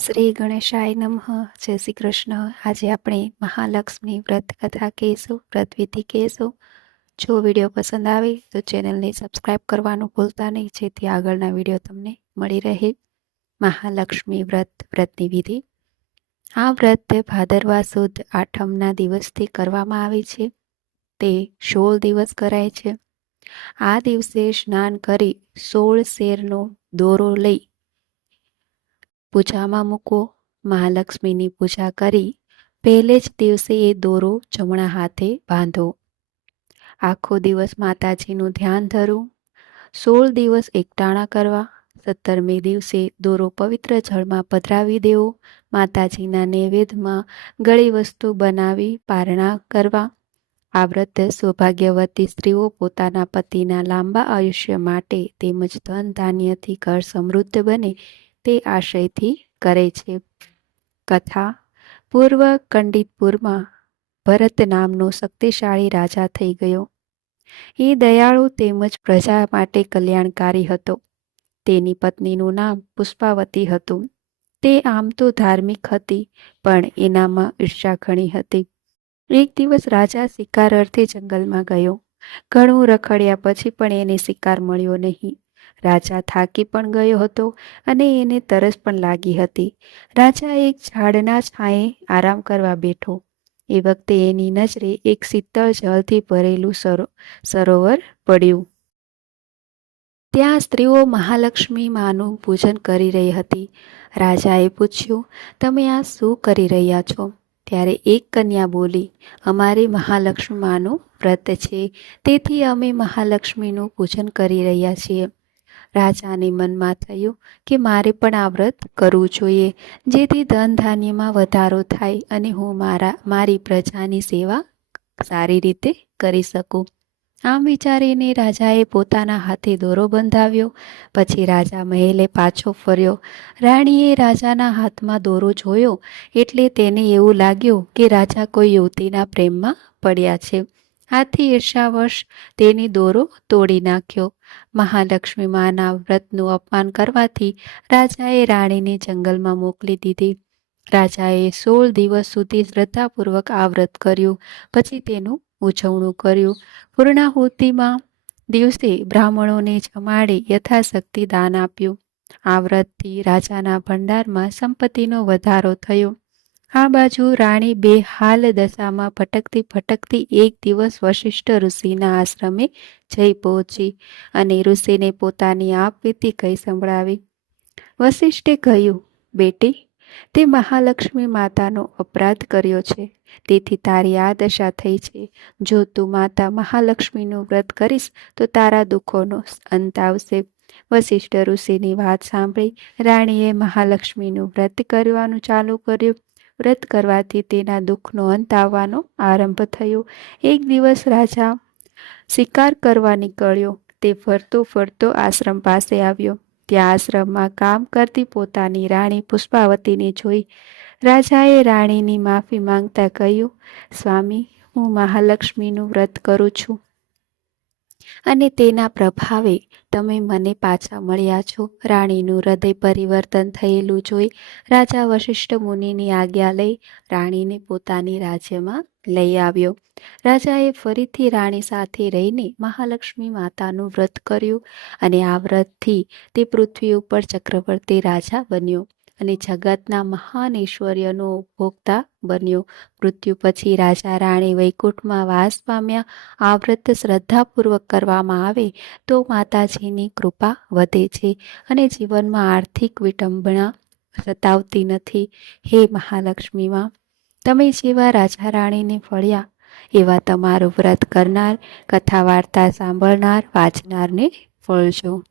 શ્રી ગણેશાય નમઃ. જય શ્રી કૃષ્ણ. આજે આપણે મહાલક્ષ્મી વ્રત કથા કહીશું, વ્રત વિધિ કહીશું. જો વીડિયો પસંદ આવે તો ચેનલને સબસ્ક્રાઈબ કરવાનું ભૂલતા નહીં, જેથી આગળના વીડિયો તમને મળી રહે. મહાલક્ષ્મી વ્રત, વ્રતની વિધિ. આ વ્રત ભાદરવા સુદ આઠમના દિવસથી કરવામાં આવે છે. તે સોળ દિવસ કરાય છે. આ દિવસે સ્નાન કરી સોળ શેરનો દોરો લઈ પૂજામાં મૂકો. મહાલક્ષ્મીની પૂજા કરી. પહેલે જ દિવસે એ દોરો જમણા હાથે બાંધો. આખો દિવસ માતાજીનું ધ્યાન ધરવું સોળ દિવસ એકટાણા કરવા. સત્તરમી દિવસે દોરો પવિત્ર જળમાં પધરાવી દેવો. માતાજીના નૈવેદ્યમાં ગળી વસ્તુ બનાવી પારણા કરવા. આ વ્રત સૌભાગ્યવતી સ્ત્રીઓ પોતાના પતિના લાંબા આયુષ્ય માટે તેમજ ધન ધાન્યથી ઘર સમૃદ્ધ બને. તે આશયથી કરે છે. કથા, પૂર્વ કંડિતપુરમાં ભરત નામનો શક્તિશાળી રાજા થઈ ગયો. એ દયાળુ તેમજ પ્રજા માટે કલ્યાણકારી હતો. તેની પત્નીનું નામ પુષ્પાવતી હતું. તે આમ તો ધાર્મિક હતી, પણ એનામાં ઈર્ષા ઘણી હતી. એક દિવસ રાજા શિકાર અર્થે જંગલમાં ગયો. ઘણું રખડ્યા પછી પણ એને શિકાર મળ્યો નહીં. રાજા થાકી પણ ગયો હતો અને એને તરસ પણ લાગી હતી. રાજા એક ઝાડના છાંયે આરામ કરવા બેઠો. એ વખતે એની નજરે એક શીતળ જળથી ભરેલું સરો, સરોવર પડ્યું. ત્યાં સ્ત્રીઓ મહાલક્ષ્મી માનું પૂજન કરી રહી હતી. રાજાએ પૂછ્યું, તમે આ શું કરી રહ્યા છો? ત્યારે એક કન્યા બોલી, અમારે મહાલક્ષ્મી માનું વ્રત છે. તેથી અમે મહાલક્ષ્મીનું પૂજન કરી રહ્યા છીએ. રાજાને મનમાં થયું કે મારે પણ આ વ્રત કરવું જોઈએ. જેથી ધન ધાન્યમાં વધારો થાય અને હું મારા, મારી પ્રજાની સેવા સારી રીતે કરી શકું. આમ વિચારીને રાજાએ પોતાના હાથે દોરો બંધાવ્યો. પછી રાજા મહેલે પાછો ફર્યો. રાણીએ રાજાના હાથમાં દોરો જોયો એટલે તેને એવું લાગ્યું કે રાજા કોઈ યુવતીના પ્રેમમાં પડ્યા છે. આથી ઈર્ષાવશ તેની દોરો તોડી નાખ્યો. મહાલક્ષ્મી માના વ્રતનું અપમાન કરવાથી રાજાએ રાણીને જંગલમાં મોકલી દીધી. રાજાએ સોળ દિવસ સુધી શ્રદ્ધાપૂર્વક આ વ્રત કર્યું, પછી તેનું ઉજવણું કર્યું. પૂર્ણાહુતિમાં દિવસે બ્રાહ્મણોને જમાડી યથાશક્તિ દાન આપ્યું. આ વ્રતથી રાજાના ભંડારમાં સંપત્તિનો વધારો થયો. આ બાજુ રાણી બે હાલ દશામાં ભટકતી ભટકતી એક દિવસ વશિષ્ઠ ઋષિના આશ્રમે જઈ પહોંચી અને ઋષિને પોતાની આપવીતી કહી સંભળાવી. વશિષ્ઠે કહ્યું, બેટી, તે મહાલક્ષ્મી માતાનો અપરાધ કર્યો છે. તેથી તારી આ દશા થઈ છે. જો તું માતા મહાલક્ષ્મીનું વ્રત કરીશ, તો તારા દુઃખોનો અંત આવશે. વશિષ્ઠ ઋષિની વાત સાંભળી રાણીએ મહાલક્ષ્મીનું વ્રત કરવાનું ચાલુ કર્યું. વ્રત કરવાથી તેના દુઃખનો અંત આવવાનો આરંભ થયો. એક દિવસ રાજા શિકાર કરવા નીકળ્યો. તે ફરતો ફરતો આશ્રમ પાસે આવ્યો. ત્યાં આશ્રમમાં કામ કરતી પોતાની રાણી પુષ્પાવતીને જોઈ. રાજાએ રાણીની માફી માંગતા કહ્યું, સ્વામી, હું મહાલક્ષ્મીનું વ્રત કરું છું. અને તેના પ્રભાવે તમે મને પાછા મળ્યા છો. રાણીનું હૃદય પરિવર્તન થયેલું જોઈ રાજા વશિષ્ઠ મુનિની આજ્ઞા લઈ રાણીને પોતાની રાજ્યમાં લઈ આવ્યો. રાજાએ ફરીથી રાણી સાથે રહીને મહાલક્ષ્મી માતાનું વ્રત કર્યું અને આ વ્રતથી તે પૃથ્વી ઉપર ચક્રવર્તી રાજા બન્યો. અને જગતના મહાન ઐશ્વર્યનો ઉપભોક્તા બન્યો. મૃત્યુ પછી રાજા રાણી વૈકુંઠમાં વાસ પામ્યા. આ વ્રત શ્રદ્ધાપૂર્વક કરવામાં આવે તો માતાજીની કૃપા વધે છે અને જીવનમાં આર્થિક વિટંબણા સતાવતી નથી. હે મહાલક્ષ્મીમાં, તમે જેવા રાજા રાણીને ફળ્યા એવા તમારું વ્રત કરનાર કથા વાર્તા સાંભળનાર, વાંચનારને ફળજો